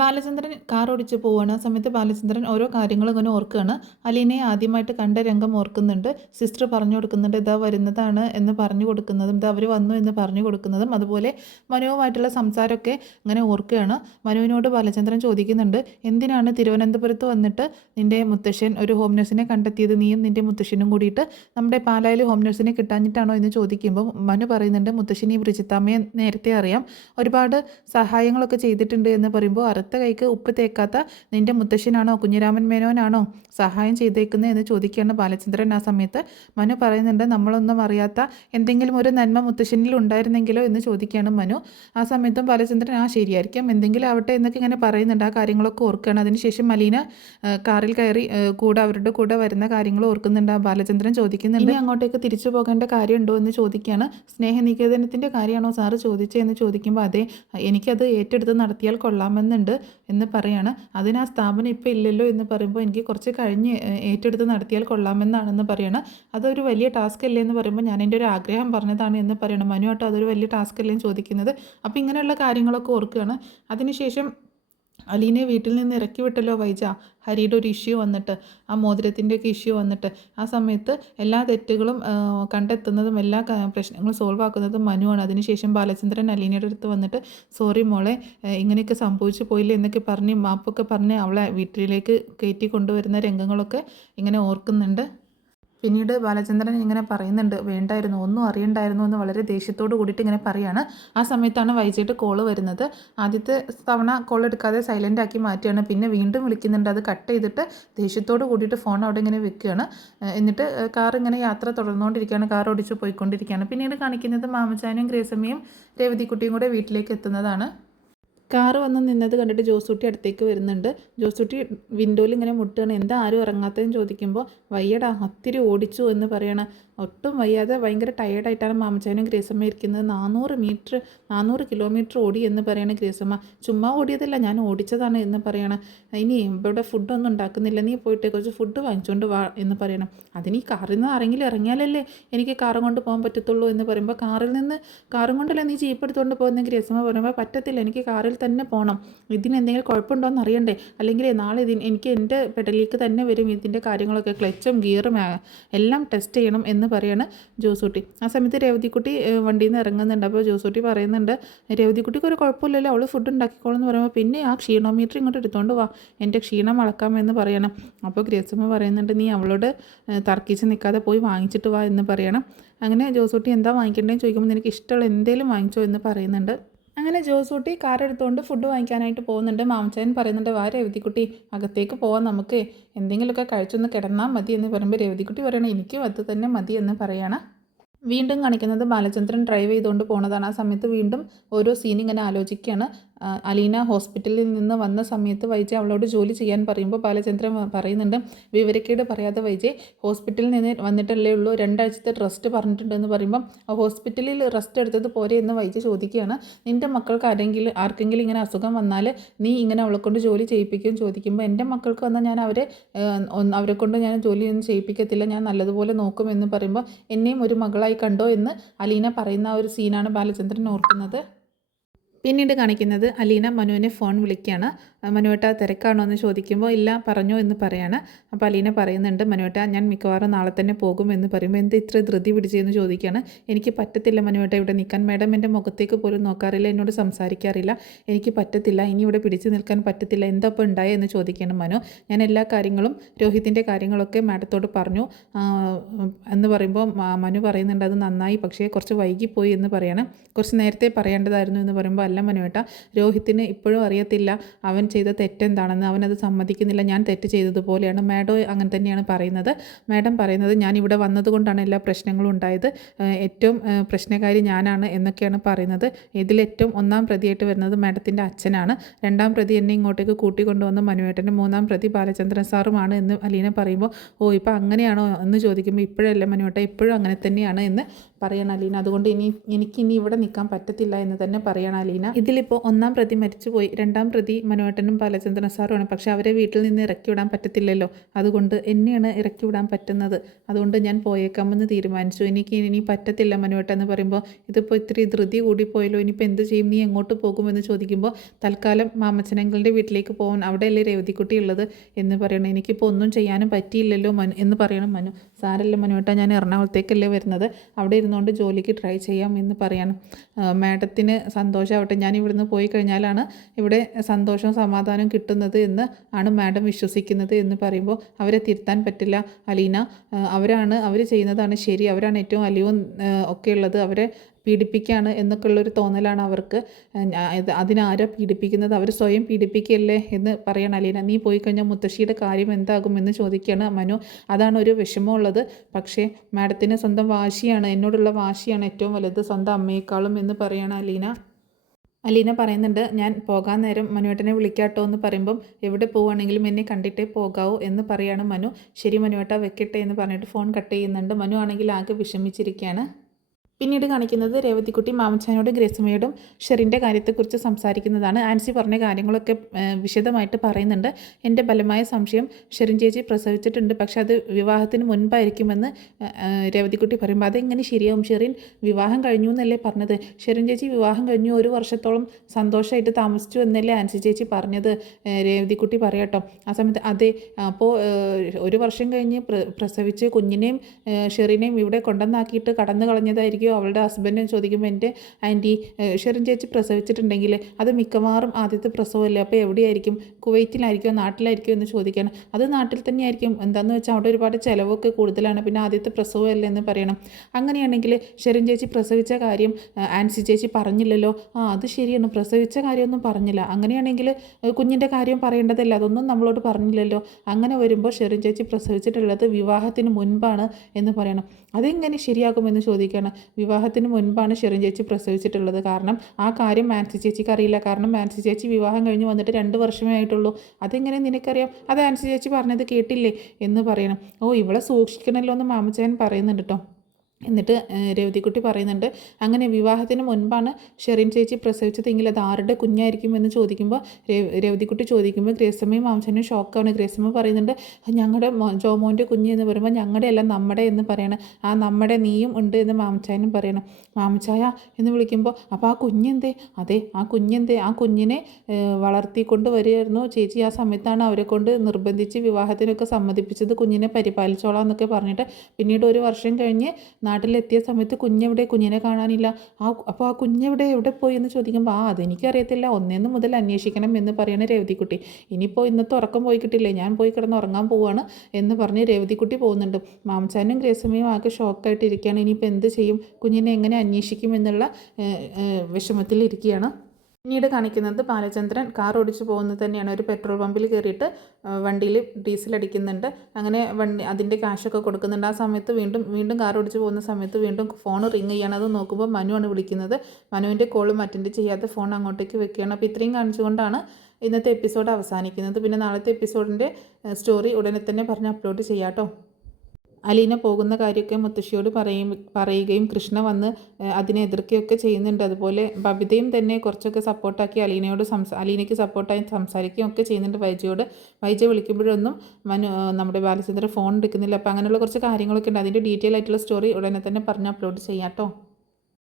Balachandran car ഓടിച്ച് പോവുകയാണ്. ആ സമയത്ത് ബാലചന്ദ്രൻ ഓരോ കാര്യങ്ങളും ഇങ്ങനെ ഓർക്കുകയാണ്. അലീനയെ ആദ്യമായിട്ട് കണ്ട രംഗം ഓർക്കുന്നുണ്ട്. സിസ്റ്റർ പറഞ്ഞു കൊടുക്കുന്നുണ്ട്, ഇതാ വരുന്നതാണ് എന്ന് പറഞ്ഞു കൊടുക്കുന്നതും, ഇതാ അവർ വന്നു എന്ന് പറഞ്ഞു കൊടുക്കുന്നതും, അതുപോലെ മനുവുമായിട്ടുള്ള സംസാരമൊക്കെ ഇങ്ങനെ ഓർക്കുകയാണ്. മനുവിനോട് ബാലചന്ദ്രൻ ചോദിക്കുന്നുണ്ട്, എന്തിനാണ് തിരുവനന്തപുരത്ത് വന്നിട്ട് നിൻ്റെ മുത്തശ്ശൻ ഒരു ഹോം നഴ്സിനെ കണ്ടെത്തിയത്, നീയും നിൻ്റെ മുത്തശ്ശനും കൂടിയിട്ട് നമ്മുടെ പാലായിൽ ഹോം നഴ്സിനെ കിട്ടാഞ്ഞിട്ടാണോ എന്ന് ചോദിക്കുമ്പോൾ മനു പറയുന്നുണ്ട്, മുത്തശ്ശിനി ബ്രിജിത്താമ്മയെ നേരത്തെ അറിയാം, ഒരുപാട് സഹായങ്ങളൊക്കെ ചെയ്തിട്ടുണ്ട് എന്ന് പറയുമ്പോൾ, അറുത്ത കൈക്ക് ഉപ്പ് തേക്കാത്ത നിൻ്റെ മുത്തശ്ശനാണോ കുഞ്ഞിരാമൻ മേനോനാണോ സഹായം ചെയ്തേക്കുന്നത് എന്ന് ചോദിക്കുകയാണ് ബാലചന്ദ്രൻ. ആ സമയത്ത് മനു പറയുന്നുണ്ട്, നമ്മളൊന്നും അറിയാത്ത എന്തെങ്കിലും ഒരു നന്മ മുത്തശ്ശനിൽ ഉണ്ടായിരുന്നെങ്കിലോ എന്ന് ചോദിക്കുകയാണ് മനു. ആ സമയത്തും ബാലചന്ദ്രൻ ശരിയായിരിക്കും, എന്തെങ്കിലും ആവട്ടെ എന്നൊക്കെ ഇങ്ങനെ പറയുന്നുണ്ട്. ആ കാര്യങ്ങളൊക്കെ ഓർക്കുകയാണ്. അതിനുശേഷം മലീന കാറിൽ കയറി അവരുടെ കൂടെ വരുന്ന കാര്യങ്ങൾ ഓർക്കുന്നുണ്ട്. ബാലചന്ദ്രൻ ചോദിക്കുന്നുണ്ട്, ഇനി അങ്ങോട്ടേക്ക് തിരിച്ചു പോകേണ്ട കാര്യമുണ്ടോ എന്ന് ചോദിക്കുകയാണ്. സ്നേഹനികേതനത്തിൻ്റെ കാര്യമാണോ സാറ് ചോദിച്ചതെന്ന് ചോദിക്കുമ്പോൾ, അതെ, എനിക്കത് ഏറ്റെടുത്ത് നടത്തിയാൽ കൊള്ളാമെന്നുണ്ട് എന്ന് പറയാണ്. അതിന് ആ സ്ഥാപനം ഇപ്പോൾ ഇല്ലല്ലോ എന്ന് പറയുമ്പോൾ, എനിക്ക് കുറച്ച് കഴിഞ്ഞ് ഏറ്റെടുത്ത് നടത്തിയാൽ കൊള്ളാമെന്നാണെന്ന് പറയണം. അതൊരു വലിയ ടാസ്ക് അല്ലേ എന്ന് പറയുമ്പോൾ, ഞാൻ എൻ്റെ ഒരു ആഗ്രഹം പറഞ്ഞതാണ് എന്ന് പറയണം. മനുവാട്ടോ അതൊരു വലിയ ടാസ്ക് അല്ലേ എന്ന് ചോദിക്കുന്നത്. അപ്പോൾ ഇങ്ങനെയുള്ള കാര്യങ്ങളൊക്കെ ഓർക്കുകയാണ്. അതിനുശേഷം അലീനെ വീട്ടിൽ നിന്ന് ഇറക്കി വിട്ടല്ലോ വൈജ, ഹരിയുടെ ഒരു ഇഷ്യൂ വന്നിട്ട്, ആ മോതിരത്തിൻ്റെയൊക്കെ ഇഷ്യൂ വന്നിട്ട്. ആ സമയത്ത് എല്ലാ തെറ്റുകളും കണ്ടെത്തുന്നതും എല്ലാ പ്രശ്നങ്ങളും സോൾവ് ആക്കുന്നതും മനുവാണ്. അതിനുശേഷം ബാലചന്ദ്രൻ അലീനയുടെ അടുത്ത് വന്നിട്ട്, സോറി മോളെ, ഇങ്ങനെയൊക്കെ സംഭവിച്ചു പോയില്ലേ എന്നൊക്കെ പറഞ്ഞ് മാപ്പൊക്കെ പറഞ്ഞ് അവളെ വീട്ടിലേക്ക് കയറ്റി കൊണ്ടുവരുന്ന രംഗങ്ങളൊക്കെ ഇങ്ങനെ ഓർക്കുന്നുണ്ട്. പിന്നീട് ബാലചന്ദ്രൻ ഇങ്ങനെ പറയുന്നുണ്ട്, വേണ്ടായിരുന്നു, ഒന്നും അറിയണ്ടായിരുന്നു എന്ന് വളരെ ദേഷ്യത്തോട് കൂടിയിട്ട് ഇങ്ങനെ പറയാണ്. ആ സമയത്താണ് വൈകിട്ട് കോള് വരുന്നത്. ആദ്യത്തെ തവണ കോൾ എടുക്കാതെ സൈലൻ്റ് ആക്കി മാറ്റുകയാണ്. പിന്നെ വീണ്ടും വിളിക്കുന്നുണ്ട്. അത് കട്ട് ചെയ്തിട്ട് ദേഷ്യത്തോട് കൂടിയിട്ട് ഫോൺ അവിടെ ഇങ്ങനെ വെക്കുകയാണ്. എന്നിട്ട് കാർ ഇങ്ങനെ യാത്ര തുടർന്നുകൊണ്ടിരിക്കുകയാണ്. കാർ ഓടിച്ച് പോയിക്കൊണ്ടിരിക്കുകയാണ്. പിന്നീട് കാണിക്കുന്നത് മാമച്ചാനും ഗ്രേസമ്മയും രേവതിക്കുട്ടിയും കൂടെ വീട്ടിലേക്ക് എത്തുന്നതാണ്. കാറ് വന്ന് നിന്നത് കണ്ടിട്ട് ജോസൂട്ടി അടുത്തേക്ക് വരുന്നുണ്ട്. ജോസൂട്ടി വിൻഡോയിൽ ഇങ്ങനെ മുട്ടുകയാണ്. എന്താ ആരും ഇറങ്ങാത്തതെന്ന് ചോദിക്കുമ്പോൾ, വയ്യടാ, ഒത്തിരി ഓടിച്ചു എന്ന് പറയണം. ഒട്ടും വയ്യാതെ ഭയങ്കര ടയേർഡായിട്ടാണ് മാമച്ചാനും ഗ്രേസമ്മ ഇരിക്കുന്നത്. 400 കിലോമീറ്റർ ഓടി എന്ന് പറയണ ഗ്രേസമ്മ. ചുമ്മാ ഓടിയതല്ല, ഞാൻ ഓടിച്ചതാണ് എന്ന് പറയണം. ഇനി ഇവിടെ ഫുഡൊന്നും ഉണ്ടാക്കുന്നില്ല, നീ പോയിട്ട് കുറച്ച് ഫുഡ് വാങ്ങിച്ചുകൊണ്ട് വാ എന്ന് പറയണം. അതിന് ഈ കാറിൽ നിന്ന് ആരെങ്കിലും ഇറങ്ങിയാലല്ലേ എനിക്ക് കാറും കൊണ്ട് പോകാൻ പറ്റത്തുള്ളൂ എന്ന് പറയുമ്പോൾ, കാറും കൊണ്ടല്ലേ നീ ജീപ്പ് എടുത്തുകൊണ്ട് പോകുന്ന ഗ്രേസമ്മ പറയുമ്പോൾ, പറ്റത്തില്ല, എനിക്ക് കാറിൽ തന്നെ പോകണം. ഇതിന് എന്തെങ്കിലും കുഴപ്പമുണ്ടോ എന്ന് അറിയണ്ടേ, അല്ലെങ്കിൽ നാളെ എനിക്ക് എൻ്റെ പെഡലിലേക്ക് തന്നെ വരും ഇതിൻ്റെ കാര്യങ്ങളൊക്കെ, ക്ലച്ചും ഗിയറും എല്ലാം ടെസ്റ്റ് ചെയ്യണം എന്ന് പറയാണ് ജോസൂട്ടി. ആ സമയത്ത് രേവതിക്കുട്ടി വണ്ടിയിൽ നിന്ന് ഇറങ്ങുന്നുണ്ട്. അപ്പോൾ ജോസൂട്ടി പറയുന്നുണ്ട്, രേവതിക്കുട്ടിക്ക് ഒരു കുഴപ്പമില്ലല്ലോ, അവൾ ഫുഡ് ഉണ്ടാക്കിക്കോളെന്ന് എന്ന് പറയുമ്പോൾ, പിന്നെ ആ ക്ഷീണോമീറ്റർ ഇങ്ങോട്ട് എടുത്തുകൊണ്ട് വാ, എൻ്റെ ക്ഷീണം അളക്കാമെന്ന് പറയണം. അപ്പോൾ ഗ്രേസമ്മ പറയുന്നുണ്ട്, നീ അവളോട് തർക്കിച്ച് നിൽക്കാതെ പോയി വാങ്ങിച്ചിട്ട് വാ എന്ന് പറയണം. അങ്ങനെ ജോസൂട്ടി എന്താ വാങ്ങിക്കേണ്ടതെന്ന് ചോദിക്കുമ്പോൾ, നിനക്ക് ഇഷ്ടമുള്ള എന്തെങ്കിലും വാങ്ങിച്ചോ എന്ന് പറയുന്നുണ്ട്. അങ്ങനെ ജോസൂട്ടി കാർ എടുത്തുകൊണ്ട് ഫുഡ് വാങ്ങിക്കാനായിട്ട് പോകുന്നുണ്ട്. മാമച്ചായൻ പറയുന്നുണ്ട്, വാ രേവതിക്കുട്ടി, അകത്തേക്ക് പോവാം, നമുക്ക് എന്തെങ്കിലുമൊക്കെ കഴിച്ചൊന്ന് കിടന്നാൽ മതി എന്ന് പറയുമ്പോൾ, രേവതിക്കുട്ടി പറയണം, എനിക്കും അത് തന്നെ മതി എന്ന് പറയണം. വീണ്ടും കാണിക്കുന്നത് ബാലചന്ദ്രൻ ഡ്രൈവ് ചെയ്തുകൊണ്ട് പോകുന്നതാണ്. ആ സമയത്ത് വീണ്ടും ഓരോ സീൻ ഇങ്ങനെ ആലോചിക്കുകയാണ്. അലീന ഹോസ്പിറ്റലിൽ നിന്ന് വന്ന സമയത്ത് വൈജയ് അവളോട് ജോലി ചെയ്യാൻ പറയുമ്പോൾ ബാലചന്ദ്രൻ പറയുന്നുണ്ട്, വിവരക്കേട് പറയാതെ വൈജയ്, ഹോസ്പിറ്റലിൽ നിന്ന് വന്നിട്ടല്ലേ ഉള്ളൂ, 2 ആഴ്ചത്തെ റെസ്റ്റ് പറഞ്ഞിട്ടുണ്ടെന്ന് പറയുമ്പം, ഹോസ്പിറ്റലിൽ റെസ്റ്റ് എടുത്തത് പോരെ എന്ന് വൈജയ് ചോദിക്കുകയാണ്. നിൻ്റെ മക്കൾക്ക് ആർക്കെങ്കിലും ഇങ്ങനെ അസുഖം വന്നാൽ നീ ഇങ്ങനെ അവളെ കൊണ്ട് ജോലി ചെയ്യിപ്പിക്കുകയും ചോദിക്കുമ്പോൾ, എൻ്റെ മക്കൾക്ക് വന്നാൽ ഞാൻ അവരെ കൊണ്ട് ഞാൻ ജോലിയൊന്നും ചെയ്യിപ്പിക്കത്തില്ല, ഞാൻ നല്ലതുപോലെ നോക്കുമെന്ന് പറയുമ്പോൾ, എന്നെയും ഒരു മകളായി കണ്ടോ എന്ന് അലീന പറയുന്ന ആ ഒരു സീനാണ് ബാലചന്ദ്രൻ ഓർക്കുന്നത്. പിന്നീട് കാണിക്കുന്നത് അലീന മനുവിനെ ഫോൺ വിളിക്കുകയാണ്. മനുവേട്ട തിരക്കാണോ എന്ന് ചോദിക്കുമ്പോൾ, ഇല്ല പറഞ്ഞോ എന്ന് പറയാണ്. അപ്പോൾ അലീന പറയുന്നുണ്ട്, മനുവേട്ട ഞാൻ മിക്കവാറും നാളെ തന്നെ പോകുമെന്ന് പറയുമ്പോൾ, എന്താ ഇത്ര ധൃതി പിടിച്ചതെന്ന് ചോദിക്കുകയാണ്. എനിക്ക് പറ്റത്തില്ല മനുവേട്ട ഇവിടെ നിൽക്കാൻ, മാഡം എൻ്റെ മുഖത്തേക്ക് പോലും നോക്കാറില്ല, എന്നോട് സംസാരിക്കാറില്ല, എനിക്ക് പറ്റത്തില്ല, ഇനി ഇവിടെ പിടിച്ചു നിൽക്കാൻ പറ്റത്തില്ല, എന്താ ഇപ്പോൾ ഉണ്ടായെന്ന് ചോദിക്കണം മനു. ഞാൻ എല്ലാ കാര്യങ്ങളും രോഹിത്തിൻ്റെ കാര്യങ്ങളൊക്കെ മാഡത്തോട് പറഞ്ഞു എന്ന് പറയുമ്പോൾ, മനു പറയുന്നുണ്ട്, അത് നന്നായി, പക്ഷേ കുറച്ച് വൈകിപ്പോയി എന്ന് പറയണം. കുറച്ച് നേരത്തെ പറയേണ്ടതായിരുന്നു എന്ന് പറയുമ്പോൾ, അല്ല മനുവേട്ട, രോഹിത്തിന് ഇപ്പോഴും അറിയത്തില്ല അവൻ ചെയ്ത തെറ്റെന്താണെന്ന്, അവനത് സമ്മതിക്കുന്നില്ല, ഞാൻ തെറ്റ് ചെയ്തതുപോലെയാണ്, മാഡം അങ്ങനെ തന്നെയാണ് പറയുന്നത്. മാഡം പറയുന്നത് ഞാൻ ഇവിടെ വന്നതുകൊണ്ടാണ് എല്ലാ പ്രശ്നങ്ങളും ഉണ്ടായത്, ഏറ്റവും പ്രശ്നകാരി ഞാനാണ് എന്നൊക്കെയാണ് പറയുന്നത്. ഇതിലേറ്റവും 1-ാം പ്രതിയായിട്ട് വരുന്നത് മാഡത്തിൻ്റെ അച്ഛനാണ്, 2-ാം പ്രതി എന്നെ ഇങ്ങോട്ടേക്ക് കൂട്ടിക്കൊണ്ടുവന്ന മനുവേട്ടൻ്റെ, 3-ാം പ്രതി ബാലചന്ദ്രൻ സാറുമാണ് എന്ന് അലീന പറയുമ്പോൾ, ഓ ഇപ്പോൾ അങ്ങനെയാണോ എന്ന് ചോദിക്കുമ്പോൾ, ഇപ്പോഴല്ല മനുവേട്ട, ഇപ്പോഴും അങ്ങനെ തന്നെയാണ് എന്ന് പറയണം അലീന. അതുകൊണ്ട് എനിക്കിനി ഇവിടെ നിൽക്കാൻ പറ്റത്തില്ല എന്ന് തന്നെ പറയണം അലീന. ഇതിലിപ്പോൾ ഒന്നാം പ്രതി മരിച്ചുപോയി, രണ്ടാം പ്രതി മനുവേട്ടനും ബാലചന്ദ്രൻ സാറുമാണ്. പക്ഷെ അവരെ വീട്ടിൽ നിന്ന് ഇറക്കി വിടാൻ പറ്റത്തില്ലല്ലോ. അതുകൊണ്ട് എന്നെയാണ് ഇറക്കി വിടാൻ പറ്റുന്നത്. അതുകൊണ്ട് ഞാൻ പോയേക്കാമെന്ന് തീരുമാനിച്ചു. എനിക്ക് ഇനി പറ്റത്തില്ല മനുവേട്ട എന്ന് പറയുമ്പോൾ, ഇതിപ്പോൾ ഇത്തിരി ധൃതി കൂടിപ്പോയല്ലോ, ഇനിയിപ്പോൾ എന്ത് ചെയ്യും, നീ എങ്ങോട്ട് പോകുമെന്ന് ചോദിക്കുമ്പോൾ, തൽക്കാലം മാമച്ചനങ്ങളുടെ വീട്ടിലേക്ക് പോകാൻ, അവിടെയല്ലേ രേവതിക്കുട്ടി ഉള്ളത് എന്ന് പറയണം. എനിക്കിപ്പോൾ ഒന്നും ചെയ്യാനും പറ്റിയില്ലല്ലോ എന്ന് പറയണം മനു. സാരല്ല മനുവേട്ട, ഞാൻ എറണാകുളത്തേക്കല്ലേ വരുന്നത്, അവിടെ ഇരുന്നുകൊണ്ട് ജോലിക്ക് ട്രൈ ചെയ്യാം എന്ന് പറയണം. മാഡത്തിന് സന്തോഷമാവട്ടെ, ഞാൻ ഇവിടുന്ന് പോയി കഴിഞ്ഞാലാണ് ഇവിടെ സന്തോഷവും സമാധാനവും കിട്ടുന്നത് എന്ന് ആണ് മാഡം വിശ്വസിക്കുന്നത് എന്ന് പറയുമ്പോൾ, അവരെ തിരുത്താൻ പറ്റില്ല അലീന. അവർ ചെയ്യുന്നതാണ് ശരി, അവരാണ് ഏറ്റവും അലിവും ഒക്കെ ഉള്ളത്, അവരെ പീഡിപ്പിക്കുകയാണ് എന്നൊക്കെയുള്ളൊരു തോന്നലാണ് അവർക്ക്. അതിനാരോ പീഡിപ്പിക്കുന്നത്, അവർ സ്വയം പീഡിപ്പിക്കല്ലേ എന്ന് പറയണം അലീന. നീ പോയി കഴിഞ്ഞാൽ മുത്തശ്ശിയുടെ കാര്യം എന്താകും എന്ന് ചോദിക്കുകയാണ് മനു. അതാണ് ഒരു വിഷമമുള്ളത്. പക്ഷേ മാഡത്തിന് സ്വന്തം വാശിയാണ്, എന്നോടുള്ള വാശിയാണ് ഏറ്റവും വലുത്, സ്വന്തം അമ്മയെക്കാളും എന്ന് പറയണം അലീന. അലീന പറയുന്നുണ്ട്, ഞാൻ പോകാൻ നേരം മനുവേട്ടനെ വിളിക്കാട്ടോ എന്ന് പറയുമ്പം, എവിടെ പോവുകയാണെങ്കിലും എന്നെ കണ്ടിട്ടേ പോകാവൂ എന്ന് പറയാണ് മനു. ശരി മനുവേട്ട, വെക്കട്ടെ എന്ന് പറഞ്ഞിട്ട് ഫോൺ കട്ട് ചെയ്യുന്നുണ്ട്. മനു ആണെങ്കിൽ ആകെ വിഷമിച്ചിരിക്കുകയാണ്. പിന്നീട് കാണിക്കുന്നത് രേവതിക്കുട്ടി മാമച്ചാനോടും ഗ്രേസമ്മയോടും ഷെറിൻ്റെ കാര്യത്തെക്കുറിച്ച് സംസാരിക്കുന്നതാണ്. ആൻസി പറഞ്ഞ കാര്യങ്ങളൊക്കെ വിശദമായിട്ട് പറയുന്നുണ്ട്. എൻ്റെ ബലമായ സംശയം ഷെറിൻ ചേച്ചി പ്രസവിച്ചിട്ടുണ്ട്, പക്ഷെ അത് വിവാഹത്തിന് മുൻപായിരിക്കുമെന്ന് രേവതിക്കുട്ടി പറയുമ്പോൾ, അതെങ്ങനെ ശരിയാവും, ഷെറിൻ വിവാഹം കഴിഞ്ഞു എന്നല്ലേ പറഞ്ഞത്, ഷെറിൻ ചേച്ചി വിവാഹം കഴിഞ്ഞു 1 വർഷത്തോളം സന്തോഷമായിട്ട് താമസിച്ചു എന്നല്ലേ ആൻസി ചേച്ചി പറഞ്ഞത്, രേവതിക്കുട്ടി പറയാട്ടോ. ആ സമയത്ത് അതെ, അപ്പോൾ 1 വർഷം കഴിഞ്ഞ് പ്രസവിച്ച് കുഞ്ഞിനെയും ഷെറിനെയും ഇവിടെ കൊണ്ടുവന്നാക്കിയിട്ട് കടന്നു കളഞ്ഞതായിരിക്കും അവളുടെ ഹസ്ബൻഡിനെ ചോദിക്കുമ്പോൾ, എൻ്റെ ആൻറ്റി ഷെറിൻ ചേച്ചി പ്രസവിച്ചിട്ടുണ്ടെങ്കിൽ അത് മിക്കവാറും ആദ്യത്തെ പ്രസവമല്ലേ, അപ്പോൾ എവിടെയായിരിക്കും, കുവൈറ്റിലായിരിക്കുമോ നാട്ടിലായിരിക്കുമോ എന്ന് ചോദിക്കണം. അത് നാട്ടിൽ തന്നെയായിരിക്കും, എന്താണെന്ന് വെച്ചാൽ അവിടെ ഒരുപാട് ചിലവൊക്കെ കൂടുതലാണ്, പിന്നെ ആദ്യത്തെ പ്രസവമല്ലേ എന്ന് പറയണം. അങ്ങനെയാണെങ്കിൽ ഷെറിൻ ചേച്ചി പ്രസവിച്ച കാര്യം ആൻസി ചേച്ചി പറഞ്ഞില്ലല്ലോ. അത് ശരിയാണ്, പ്രസവിച്ച കാര്യമൊന്നും പറഞ്ഞില്ല. അങ്ങനെയാണെങ്കിൽ കുഞ്ഞിൻ്റെ കാര്യം പറയേണ്ടതല്ല, അതൊന്നും നമ്മളോട് പറഞ്ഞില്ലല്ലോ. അങ്ങനെ വരുമ്പോൾ ഷെറിൻ ചേച്ചി പ്രസവിച്ചിട്ടുള്ളത് വിവാഹത്തിന് മുൻപാണ് എന്ന് പറയണം. അതെങ്ങനെ ശരിയാകുമെന്ന് ചോദിക്കുകയാണ്. വിവാഹത്തിന് മുൻപാണ് ഷെറിൻ ചേച്ചി പ്രസവിച്ചിട്ടുള്ളത്. കാരണം ആ കാര്യം മാൻസി ചേച്ചിക്ക് അറിയില്ല. കാരണം മാൻസി ചേച്ചി വിവാഹം കഴിഞ്ഞ് വന്നിട്ട് 2 വർഷമേ ആയിട്ടുള്ളൂ. അതെങ്ങനെ നിനക്കറിയാം, അത് ആൻസി ചേച്ചി പറഞ്ഞത് കേട്ടില്ലേ എന്ന് പറയണം. ഇവളെ സൂക്ഷിക്കണമല്ലോ എന്ന് മാമച്ചാൻ പറയുന്നുണ്ട് കേട്ടോ. എന്നിട്ട് രേവതിക്കുട്ടി പറയുന്നുണ്ട്, അങ്ങനെ വിവാഹത്തിന് മുൻപാണ് ഷെറിൻ ചേച്ചി പ്രസവിച്ചതെങ്കിൽ അത് ആരുടെ കുഞ്ഞായിരിക്കും എന്ന് ചോദിക്കുമ്പോൾ, രേവതിക്കുട്ടി ചോദിക്കുമ്പോൾ ഗ്രേസമ്മയും മാംസനും ഷോക്കാണ്. ഗ്രേസമ്മ പറയുന്നുണ്ട്, ഞങ്ങളുടെ ജോമോൻ്റെ കുഞ്ഞ് എന്ന് പറയുമ്പോൾ ഞങ്ങളുടെ അല്ല നമ്മുടെ എന്ന് പറയണം. ആ നമ്മുടെ നീയും ഉണ്ട് എന്ന് മാമച്ചായനും പറയണം. മാമച്ചായ എന്ന് വിളിക്കുമ്പോൾ, അപ്പോൾ ആ കുഞ്ഞെന്തേ, അതെ ആ കുഞ്ഞെന്തേ, ആ കുഞ്ഞിനെ വളർത്തിക്കൊണ്ട് വരികയായിരുന്നു ചേച്ചി. ആ സമയത്താണ് അവരെ കൊണ്ട് നിർബന്ധിച്ച് വിവാഹത്തിനൊക്കെ സമ്മതിപ്പിച്ചത്, കുഞ്ഞിനെ പരിപാലിച്ചോളാം എന്നൊക്കെ പറഞ്ഞിട്ട്. പിന്നീട് 1 വർഷം കഴിഞ്ഞ് നാട്ടിലെത്തിയ സമയത്ത് കുഞ്ഞെവിടെ, കുഞ്ഞിനെ കാണാനില്ല. അപ്പോൾ ആ എവിടെ പോയി എന്ന് ചോദിക്കുമ്പോൾ, അതെനിക്കറിയത്തില്ല, 1 മുതൽ അന്വേഷിക്കണം എന്ന് പറയണ രേവതിക്കുട്ടി. ഇനിയിപ്പോൾ ഇന്നത്തെ ഉറക്കം പോയി കിട്ടില്ലേ, ഞാൻ പോയി കിടന്ന് ഉറങ്ങാൻ പോവുകയാണ് എന്ന് പറഞ്ഞ് രേവതിക്കുട്ടി പോകുന്നുണ്ട്. മാംസാനും ഗ്രേസമ്മയും ആകെ ഷോക്കായിട്ടിരിക്കുകയാണ്. ഇനിയിപ്പോൾ എന്ത് ചെയ്യും, കുഞ്ഞിനെ എങ്ങനെ അന്വേഷിക്കും എന്നുള്ള വിഷമത്തിലിരിക്കുകയാണ്. പിന്നീട് കാണിക്കുന്നത് ബാലചന്ദ്രൻ കാർ ഓടിച്ച് പോകുന്നത് തന്നെയാണ്. ഒരു പെട്രോൾ പമ്പിൽ കയറിയിട്ട് വണ്ടിയിൽ ഡീസൽ അടിക്കുന്നുണ്ട്. അങ്ങനെ അതിൻ്റെ ക്യാഷൊക്കെ കൊടുക്കുന്നുണ്ട്. ആ സമയത്ത് വീണ്ടും കാർ ഓടിച്ച് പോകുന്ന സമയത്ത് വീണ്ടും ഫോൺ റിങ് ചെയ്യണം. അത് നോക്കുമ്പോൾ മനുവാണ് വിളിക്കുന്നത്. മനുവിൻ്റെ കോളും അറ്റൻഡ് ചെയ്യാത്ത ഫോൺ അങ്ങോട്ടേക്ക് വെക്കുകയാണ്. അപ്പോൾ ഇത്രയും കാണിച്ചുകൊണ്ടാണ് ഇന്നത്തെ എപ്പിസോഡ് അവസാനിക്കുന്നത്. പിന്നെ നാളത്തെ എപ്പിസോഡിൻ്റെ സ്റ്റോറി ഉടനെ തന്നെ പറഞ്ഞ് അപ്ലോഡ് ചെയ്യാം കേട്ടോ. അലീന പോകുന്ന കാര്യമൊക്കെ മുത്തശ്ശിയോട് പറയുകയും കൃഷ്ണ വന്ന് അതിനെ എതിർക്കുകയൊക്കെ ചെയ്യുന്നുണ്ട്. അതുപോലെ ബബിതയും തന്നെ കുറച്ചൊക്കെ സപ്പോർട്ടാക്കി അലീനയ്ക്ക് സപ്പോർട്ടായി സംസാരിക്കുകയും ഒക്കെ ചെയ്യുന്നുണ്ട് വൈജയോട്. വൈജ വിളിക്കുമ്പോഴൊന്നും നമ്മുടെ ബാലചന്ദ്രൻ ഫോൺ എടുക്കുന്നില്ല. അപ്പോൾ അങ്ങനെയുള്ള കുറച്ച് കാര്യങ്ങളൊക്കെ ഉണ്ട്. അതിൻ്റെ ഡീറ്റെയിൽ ആയിട്ടുള്ള സ്റ്റോറി ഉടനെ തന്നെ പറഞ്ഞ് അപ്ലോഡ് ചെയ്യാം കേട്ടോ.